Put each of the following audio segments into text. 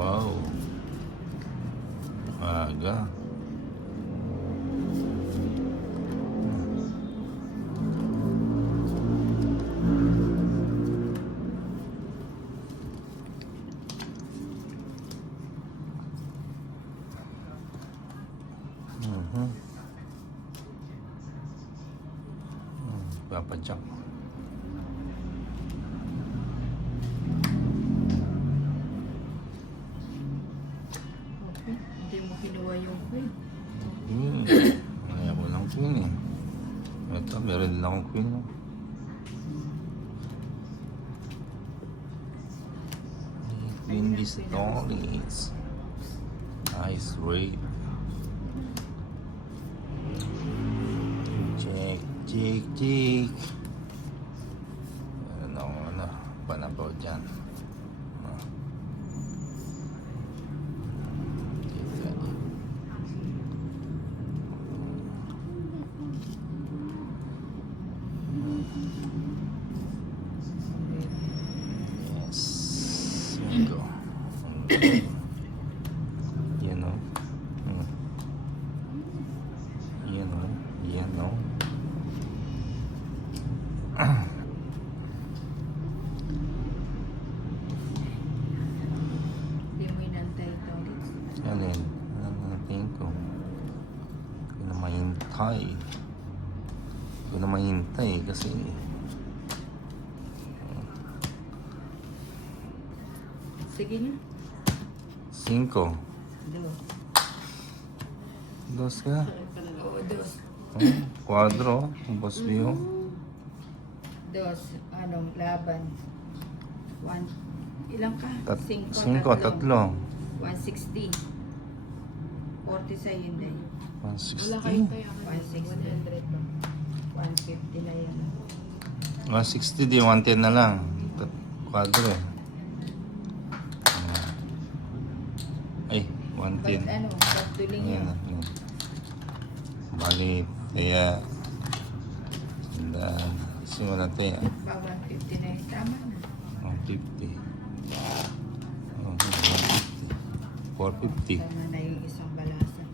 Wow. Aga. Papadyak. Okay. Hindi mo kinuha yung queen. Kaya ko lang queen eh. Ito, meron din akong queen. No? Queen Pistoles. Nice raid. Jake. Ano, panabaw dyan. Yes. Go. Yan o. Yan o. Hindi mo inantay ito ulit. Alin? Ano natin ko? Hindi na mahintay. Hindi na mahintay kasi Sige na. 5. Dos. Dos ka? Oo, dos. Quadro. Boss Bio. Dos. Anong laban? One. Ilang ka? 5, tatlo. 160. 40 sa yun eh. 160. 160. 150 na yan. 160 di 110 na lang. Quadro eh. Ay, 110. Ano? Pagtuling Ayan yan. na. Ayan. Bali, kaya simula tayo. Pa 150 na yun. Tama na. 150. 450. Tama na yung isang balasa.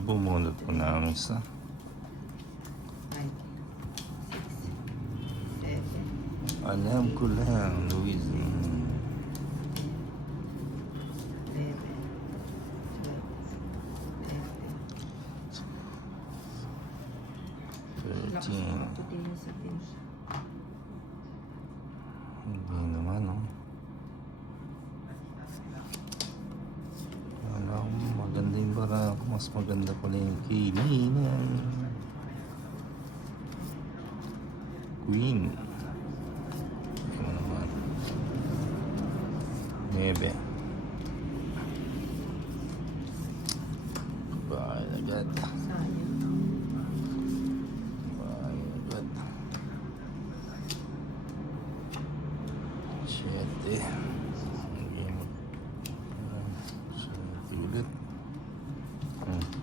Bumunot ko na ang isa. 5, 6, 7, Alam ko lang, Luis. 11, 12, 13. 13. Hindi naman, no? Wala akong maganda yung bara ako. Mas maganda pala yung kailangan. Queen. Ito naman. 9. Bahay agad. Sayang. Bahay agad. 7. Ulit.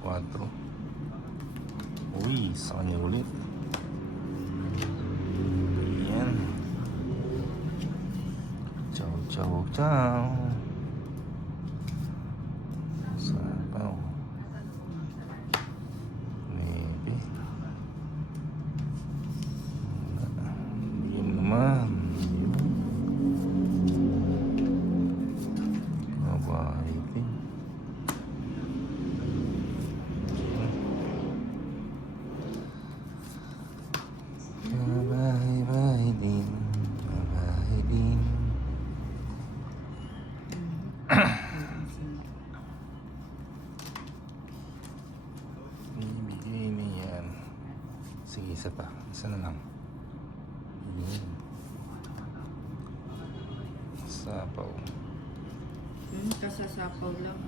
4. Uy, sa kanya ulit. Ayan. Ciao. Sapaw. Maybe. Hindi naman. Mabahay. Mabahay din. Bibigay mo yan. Sige, isa pa. Isa na lang. Yun. Sapaw. Kasasapaw lang.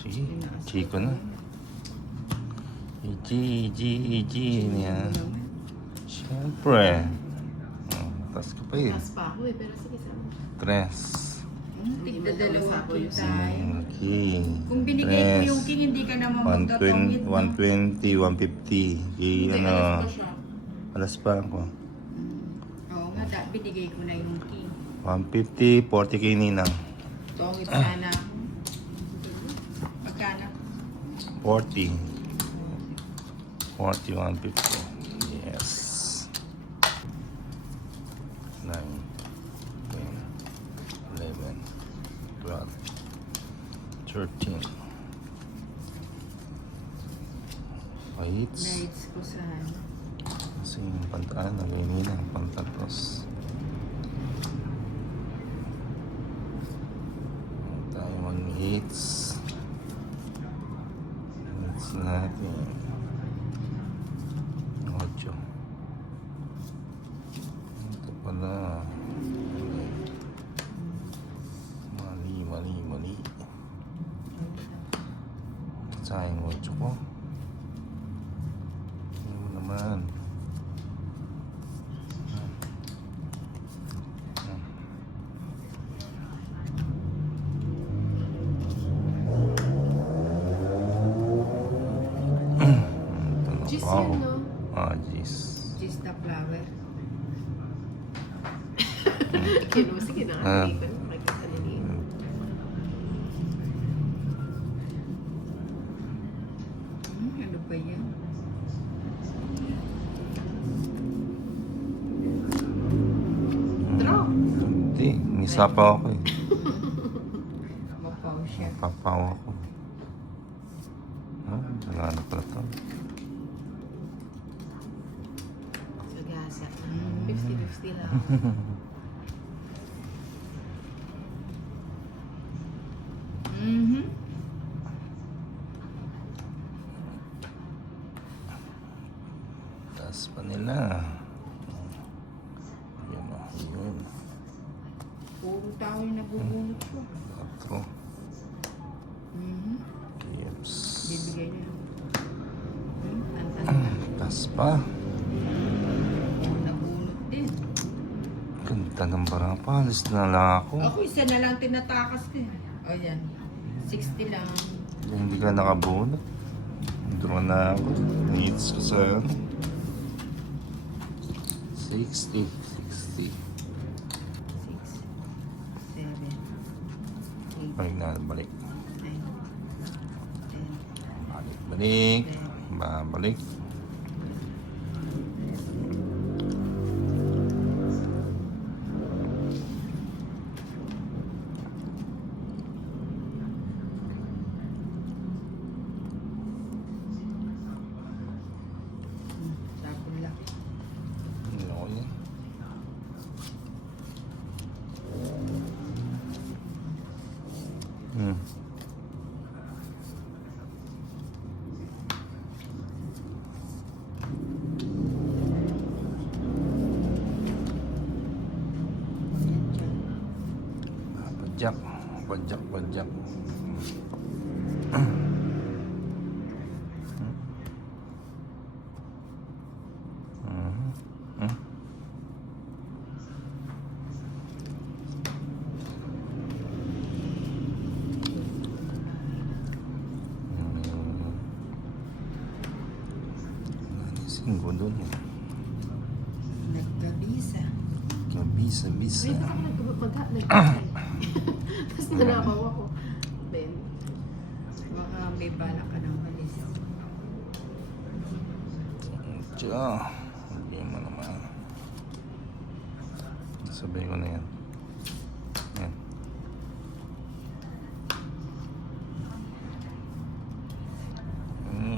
Sige, Chico na. niya. Siyempre. Taas ka pa eh. Taas pa ako eh, pero sige sama. Tres. Tigda dalawa king tayo. Okay. Kung binigay ko yung king, hindi ka naman magtatongit. 120, 150. Ano, alas pa ako. Oo nga, binigay ko na yung king. 150, 40 kay Ninang. Tongit sana ako. Magkano? 40. 40, 150. Yes. 9, 10, 11, 12, 13. Lights. Nights ko sana. Kasi yung pantaan, nagay Ninang, pantatos. Tayo mag-hits. Hits natin. 8. Ito pala. Mali. Sayang 8 ko. Ano naman. Gis Wow. yun, no? Jeez. Just the flower. Sige na, nakikita na. Nakikita na niya. Ano ba yan? Draw. Hindi, misapaw ako eh. Mapaw siya. Papaw ako. Wala na pala to. Sagasa. 50-50 lang. Mhm. Taas pa nila. Yun. Puro tao yung nabubunot ko. 4. Mhm. Yes. Bibigay niya. Tantan. Taas pa. Nabunot din. Ganda ng barapa. Alis na lang ako. Ako isa na lang tinatakas ko. O yan. 60 lang. Hindi ka nakabunot. Draw na ako. Needs ko sa 60. 6, 7, 8, Balik na, balik. 9, 10, Balik. Babalik. Tapon lang. Ano ko yan? Pajak. Singgo doon eh. Nagkabisa. Kabisa. Wait, ako nagpapagha. Tapos nanakaw ako. Ben. Baka may bala ka ng malis. Tiyo. Hindi mo naman. Sabay ko na yan. Yan.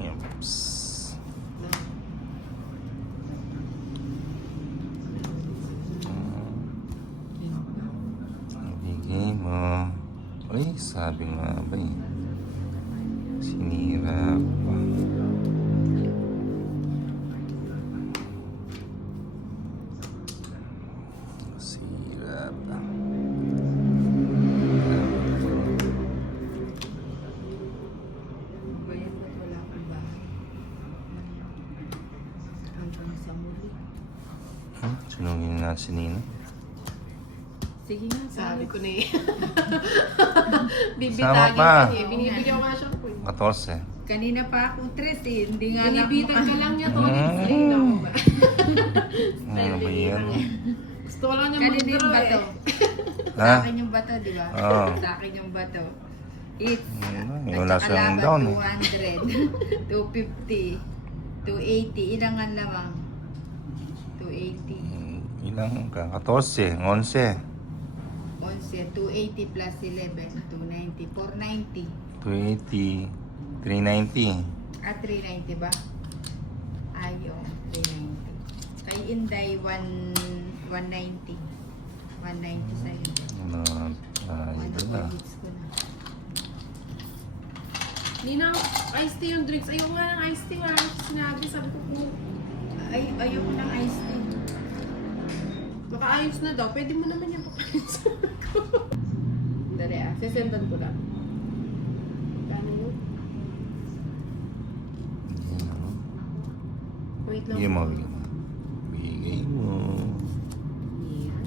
Yeps. Ibigay mo. Uy, sabi nga ba eh. Sinira pa. Sira pa. Bayan ba't wala akong bahay? hanggang sa muli. Sinungin na si Nina. Sige nga, Sabi ko na eh. Sama Bibitagin pa. ka niya. Binibigyan ko nga siya po. 14. Kanina pa ako 3 eh. Hindi nga na Binibitan ka lang niya to. Mm. Sling na ako ba? Ano ba yan? Gusto ko lang niya Kanina yung mag-draw bato. eh. Sa Ha? akin yung bato, di ba? Oo. Sa akin yung bato. It's Wala at saka siyang laban, down. 200, 250, 280. Ilangan lamang. 280. Ilang ka? 14, 11, 11, 280 plus 11, 290, 490. 280, 390. 390 ba? Ayo, 390. Kay Inday, 190. 190 sa'yo. Ano, ito na. hits ko na. Nina, iced tea yung drinks. Ayaw nga ng iced tea. Wala nang sinabi. Sabi ko po. Ayoko ng iced tea. Baka ayos na daw. Pwede mo naman yung papayos. Dali ah. Sesendan ko lang. Kano yun? Wait lang. Bigay mo, bigay mo. Bigay mo. Yan.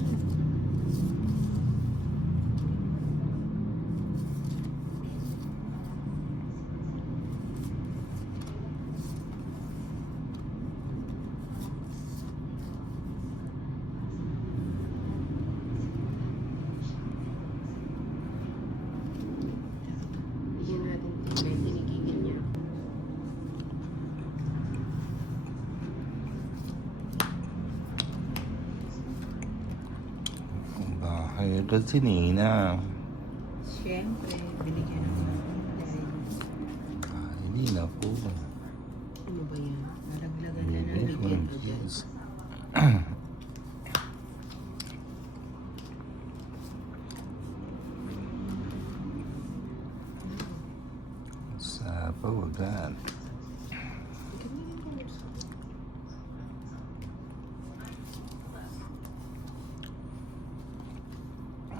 Bigyan natin ito. May tinigigil niya. Bahay ito si Nina. Siyempre, binigyan ako ng dahil Hindi na po. Ano ba yan? nalaglagan na Bigay namin. mo. Bigyan mo dyan. Sa pawagan. Ganyan ko gusto.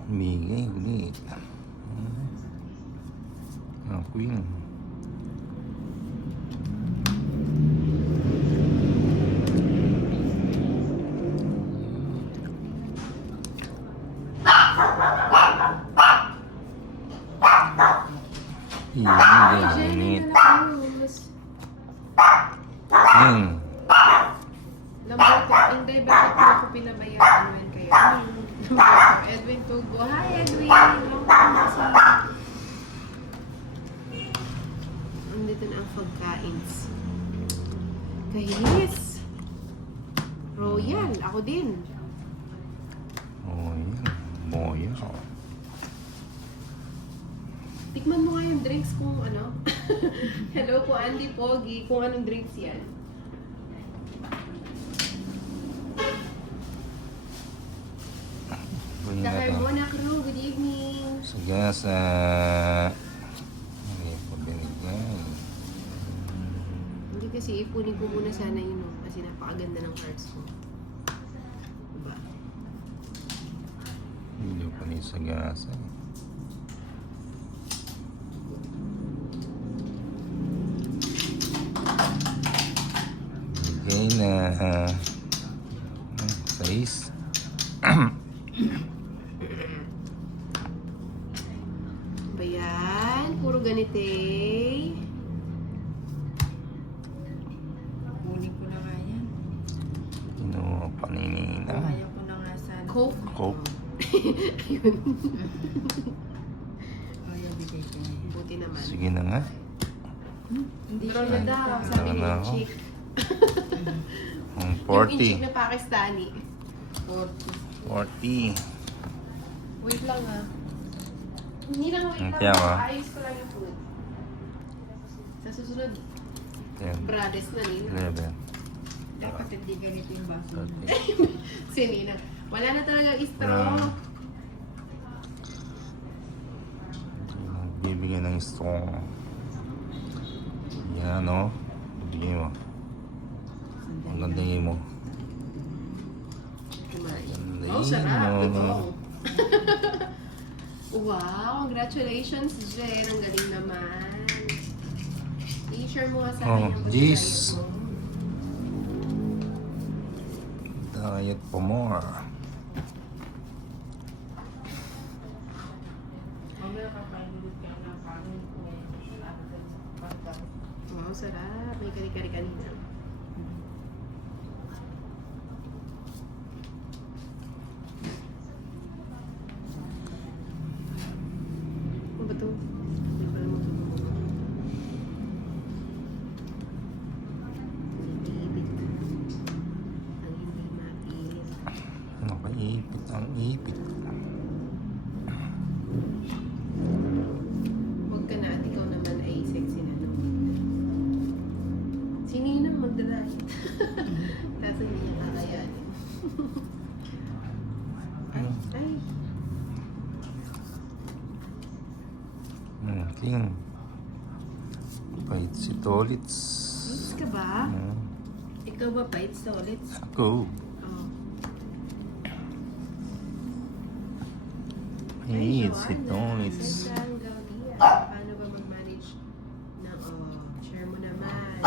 Bigay ulit. Ang queen. Init. Lamberto, hindi, bakit mo ako pinabayaan Edwin kayo? Lamberto, Edwin Tugo. Hi, Edwin! Long time na sa... Andito na ang pagkains. Kainis! Royal, ako din. Oh, yan. Moya. Tikman mo nga yung drinks kung ano. Hello po, Andy Pogi. Kung anong drinks yan. Kunin The na to. Harmona Crew, good evening. Sige sa... Hindi po binigay. Hindi kasi ipunin ko muna sana yun, no? Kasi napakaganda ng cards ko. Diba? Hindi po ni Sagasa. Bigay na... 6. Ba yan? Puro ganite. Kunin ko na nga yan. Kinuha pa ni Nina. Ayaw ko na nga sana. Coke. Coke. Yun. Ayaw bigay ko na yan. Buti naman. Sige na nga. Hindi Pero siya. na daw, sabi ni Wala na ako. Inchik. Ang Yung Inchik 40. na Pakistani. 40. 40. Wait lang ah. Hindi lang wait Ang lang. tiyaw, ah. Ayos ko lang yung food. Sa susunod, 10. brades na nila. 11. Dapat hindi ganito yung baso. 13. Si Nina. Wala na talaga straw. Wala. Bibigyan ng strong. Yan, no? Bibigyan mo. Ang gandangin mo. Kumain. Gandangin Oh, sarap. mo. Totoo. Wow, congratulations, Jen. Ang galing naman. I-share mo nga sa Oh, akin yung jeez. pagkain mo. Diet for more. Wow, sarap. May kari-kari kanina. Ano ba ito? Hindi pala mo ito. Ibig. Ang hindi matiis. Nakaipit ang ipit. Huwag ka na at ikaw naman ay sexy na no. Si Ninang magdadahit. Kaso hindi niya kakayanin. Ay, ay. King. Pahit si Tolits. Lips ka ba? Ikaw ba pa? It's solid. Go. Oh. Pahit si Tolits. Gandang gabi. Paano ba mag-manage ng share mo naman?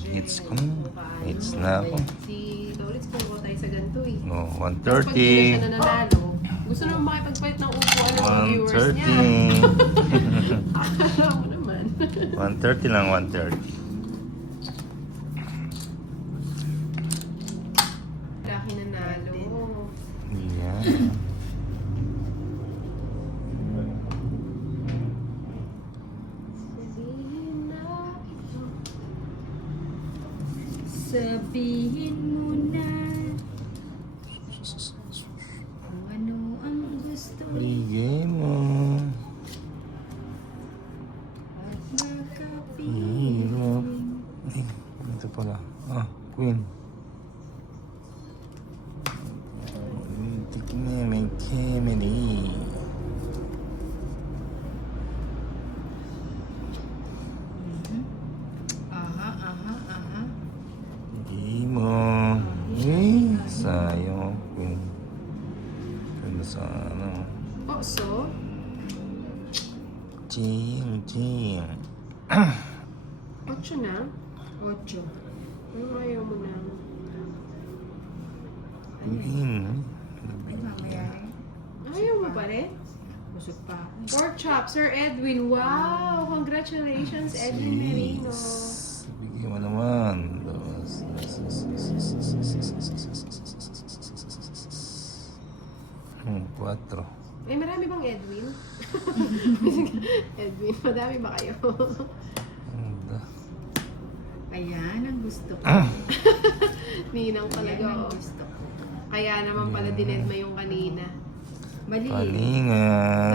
Hits ko. Paano? Hits na ako. Si Dolitz kung tayo sa ganito eh. No, Tapos pag hindi na 130. siya nananalo, gusto naman makipagpalit ng upuan ng mga viewers niya. 130. Alam mo naman. 130 lang, 130. Laki nanalo. Yan. Sabihin na ito. Sabihin mo na kung ano ang gusto mo Bigay mo. at makapiling. Hirap. Ay, ito pala. Queen. Tik na may Kemedy. Aha. Bigay mo. Ay, sayang. Queen. Ganda sa ano. Oh, so? Chill. 8 na? 8. Ano ayaw mo na? Queen. Ay, mamaya rin. Ayaw mo pa rin? Busog pa ako. Pork chop, Sir Edwin. Wow! Congratulations, Edwin Merino. Bigyan mo naman. 4. Eh, marami bang Edwin? Edwin, madami ba kayo? Ayan ang gusto ko. Ninang Ayan talaga. ang Oh. gusto ko. Kaya naman pala dinedma yung kanina. Mali. Palinga.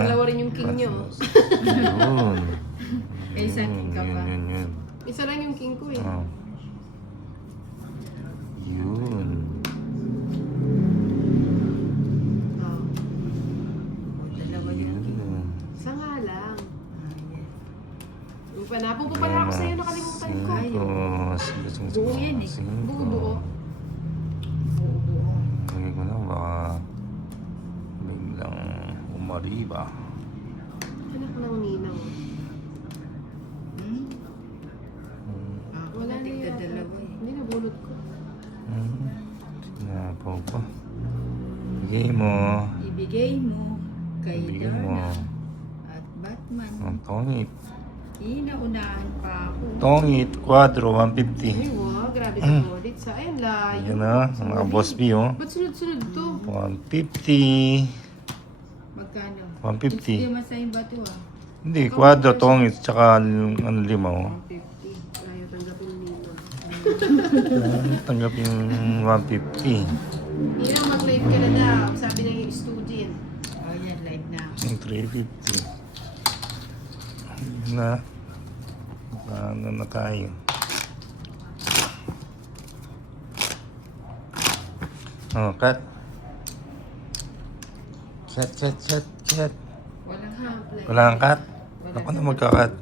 Dalawa rin yung king nyo. Yun. Eh, isa king ka pa. Yun. Isa lang yung king ko eh. Oh. Yun. Oh. Dalawa yun. Yun. Isa nga lang. Ayan. Yung panapong pa pala ako sa'yo, nakalimutan ko. Buo yan eh. Buo. Buo. Lagay ko na baka biglang umariba. Anak ng ninang. Hmm? Ako Wala na na yata. dalawa eh. Hindi nabunot ko. Sinapaw ko. Bigay mo. Ibigay mo kay Bigay mo. Darna at Batman. Ang tongit. Inaunahan pa ako. Tongit, 4, 150. Ay, wow. Grabe ka po. Sa ayun, layo. Yan na, mga boss B, oh. Ba't sunod-sunod to? 150. Magkano? 150. Hindi masayang bato ah. Hindi, 4, tongit, tsaka ano, 5, oh. 150. Ayaw tanggapin ni Nino. Tanggapin yung 150. Nino, mag-live ka na daw. Sabi ng yung student. Oh yan, live na. Yung 350. Yun na. Ano na tayo. Oh, cut. Cut. Walang Play. Wala kang cut? Ako na magka-cut.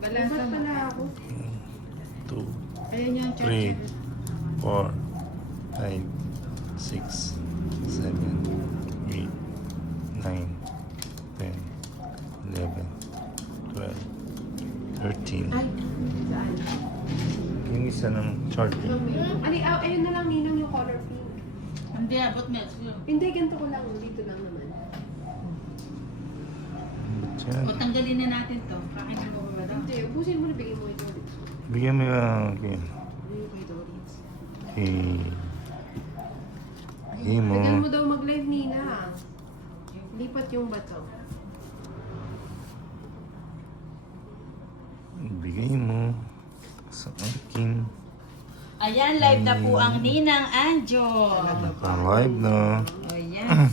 Balansa Ba't mo. pala ako? 2, Ayan yung 3, charger. 4, 5, 6, 7, 8, 9, 10, 11, 12, 13. Ay, saan? Yung isa ng charger. Ali, ayun na lang Ninong yung color pink. Hindi, abot mo. Sige. Hindi, ganito ko lang. Dito lang naman. Diyan. O, tanggalin na natin to. Kakainin mo ba ba daw? Hindi, ubusin mo na. Bigyan mo ito. Bigyan mo yung okay. Bigyan mo ito. Okay. Bigyan mo. Tagal mo daw mag-live, Nina. Lipat yung bato. Bigay mo sa akin. Ayan, live na po ang Ninang Anjo. Naka-live na. O, yan.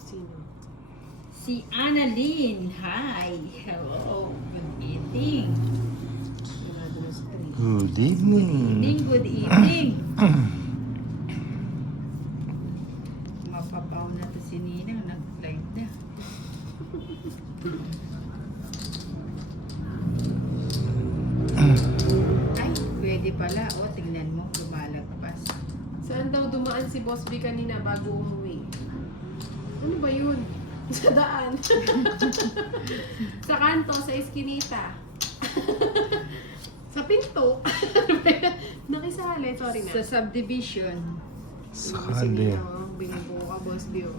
Sino? Si Annalyn. Hi. Hello. Good evening. Sarado na sa 3. Good evening. Good evening. Mapapaw na to si Ninang. Nag-live na. Ay, pwede pala. O, tingnan mo. Lumalagpas. Saan daw dumaan si Boss B kanina bago umuwi? Ano ba yun? Sa daan. Sa kanto, sa eskinita. Sa pinto. Nakisali, sorry na. Sa subdivision. Sakali. Binibo ka, Boss B. Oh.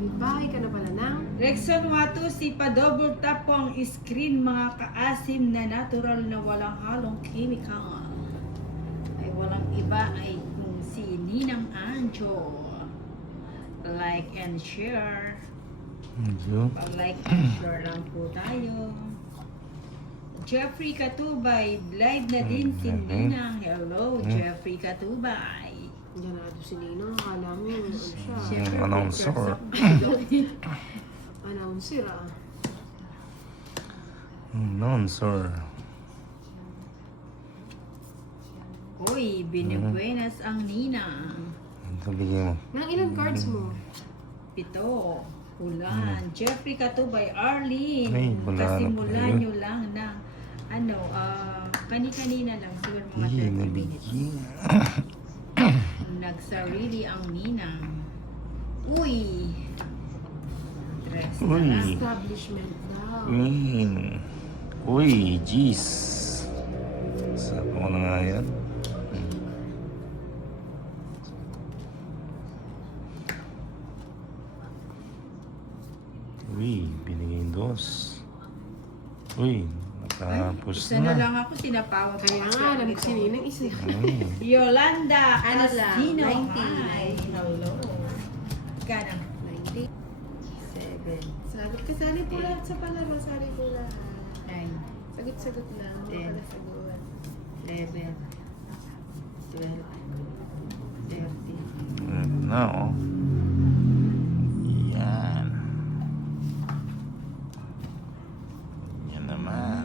May bahay ka na pala nang. Rexon Watu, si pa-double tap po ang screen, mga kaasim na natural na walang halong chemical. Ay walang iba ay kung si Ninang Anjo. Like and share. Medyo. Like and share lang po tayo. Jeffrey Katubay, live na din si Ninang. Hello, Jeffrey Katubay. Diyan na ito si Nino. Akala mo, ano siya? Yung announcer. Announcer ah. Announcer. Uy, binubuenas ang Ninang. Ito bigyan mo. Nang ilang cards mo? Pito. Hulan. Jeffrey Katubay, Arlene. Ay, wala na Kasimula pala yun. nyo lang na kani-kanina lang. Siguro mga Hindi 30 minutes. nabigyan. Nagsarili ang Ninang. Uy! Dress na Uy. lang. Establishment daw. Uy, jeez. Saan ko na nga yan? Uy, binigay yung dos. Uy, nakapos Isa na na. lang ako, sinapawag ko. Kaya nga, alam ko si Ninang isa. Ay, Yolanda Ano lang, Castino. 90. Hi. Hello. Kano? 90. 7, Kasali po lahat sa palaro. Sali po lahat. 9, Sagot-sagot lang. Mga Ten. pala sagot. 11, 12, 13. ano na oh. Yan. Yan naman.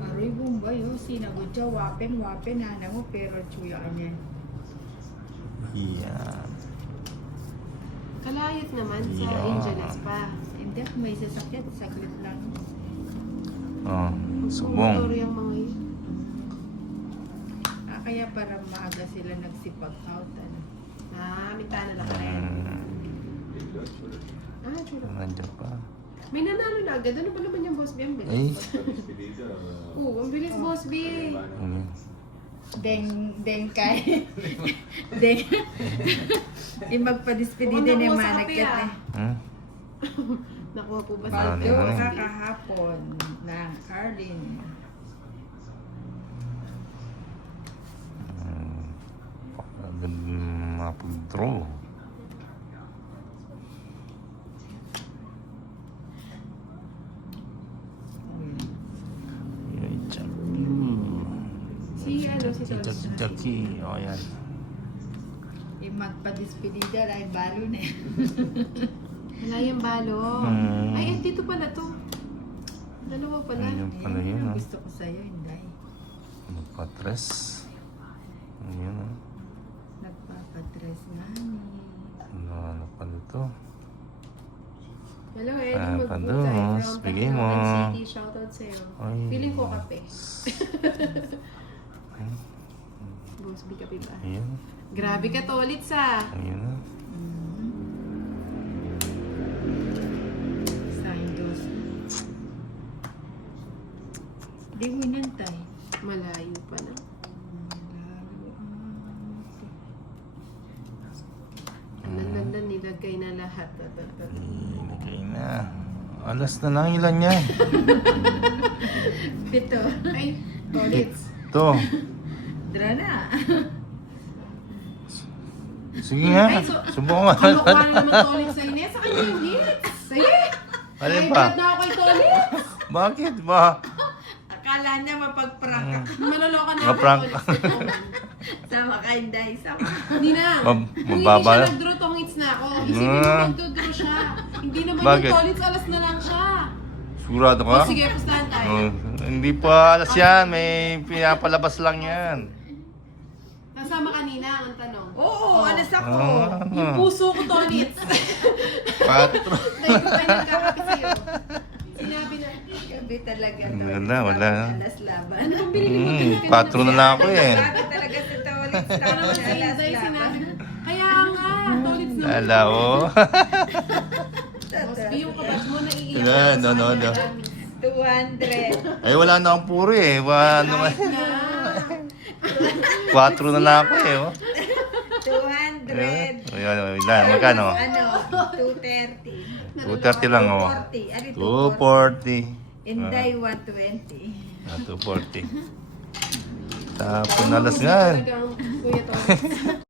Aroy bumbay oh, sinagot siya, wapen, hana mo, pero tsuyaan niya. Yan. Kalayot naman sa Yeah. Angeles pa. Hindi ako may sasakyan, saglit lang. Oh, subong. Motor yung mga yun. Kaya para maaga sila nagsipag out. Ano. Mintana lang rin. Sure. Nandiyan pa. May nanalo na agad. Ano ba naman yung Boss B? Ang Ay. bilis. Oo, ang bilis Boss B. Ano? Deng kay. Deng. Magpadispedida ni Mukhang nakuha sa Manag kape, kat ah. eh. Nakuha po ba Ano, sa Paldo ano? kakahapon ng Arlene. Agad mapag-draw. Yay, Jackie. Si ano, si Tol. Si Jackie. O, yan. Magpadispedida ay balo na eh. Wala yung balo. Hmm. Ay, dito pala to. Dalawa pala. Ayun pala yun, ang ah. gusto ko sa'yo, hindi. Magpa-tres. Ayun, ah. Nagpapatres nga ni. Ano pala ito? Hello, Eddie. Ah, Magbuta. Pados, From bigay mo. Tacloban City. Shoutout sa'yo. Ay. Feeling ko kape. Ay, Boss B kape ba? ayun. Grabe ka to ulit sa. Ayun, ah. Sign dos. Di mo inantay. Malayo pa na. Ilagay na lahat. Ilagay na. Alas na lang, ilan yan? 7. Ay, tolits. Ito. Dra na. Sige nga. Ay, Subukan nga. Kinukuha na naman tolits sa Ines. Sa kanya yung hits. Sige. Alin Ay, pa? bad na ako kay tolits. Bakit ba? Akala niya mapag-prank ako. Maloloka na Ma-prank. Sama ka, Inday. Sama. Hindi na. Mab- Kung hindi mababa siya na. nag-draw, tong hits na ako. Isipin mo Ah. nag-draw siya. Hindi naman Bakit? yung tolits, alas na lang siya. Sigurado ka? O sige, pustahan tayo. Oh, hindi pa alas yan. May pinapalabas lang yan. Nasama kanina ang tanong. Oo, alas ako. Yung puso ko tolits. 4. Dahil ko tayo nagkakapi sa'yo. Sinabi na. Gabi talaga. Wala, wala. Alas laban. 4 na lang ako eh. Grabe talaga si Tolits. Ano naman si Alas Inday laban. sinabi. Kaya nga, tolits naman. Lala, oh. Boss B, yung kabat mo naiiyak. No, ako no, sa no, kanya, no. promise. 200. Ay, wala na akong puro eh. Ano nga. Kahit na. 4 na lang ako eh. Oh. 200. Ayan, ayan, magkano? Ano? 230. 230 lang oh. 240. Ano 240. Inday 120. 240. Tapos nalas nga. Talagang kuya tolits.